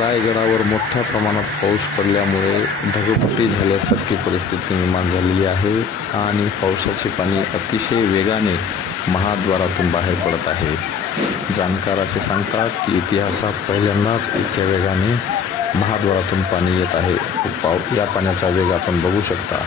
रायगडावर मोठ्या प्रमाणात पाऊस पडल्यामुळे ढगफुटी झाल्यासारखी परिस्थिती निर्माण झालेली आहे आणि पावसाचे पाणी अतिशय वेगाने महाद्वारातून बाहेर पडत आहे। जाणकार असे सांगतात की इतिहासात पहिल्यांदाच इतक्या वेगाने महाद्वारातून पाणी येत आहे। या पाण्याचा वेग आपण बघू शकता।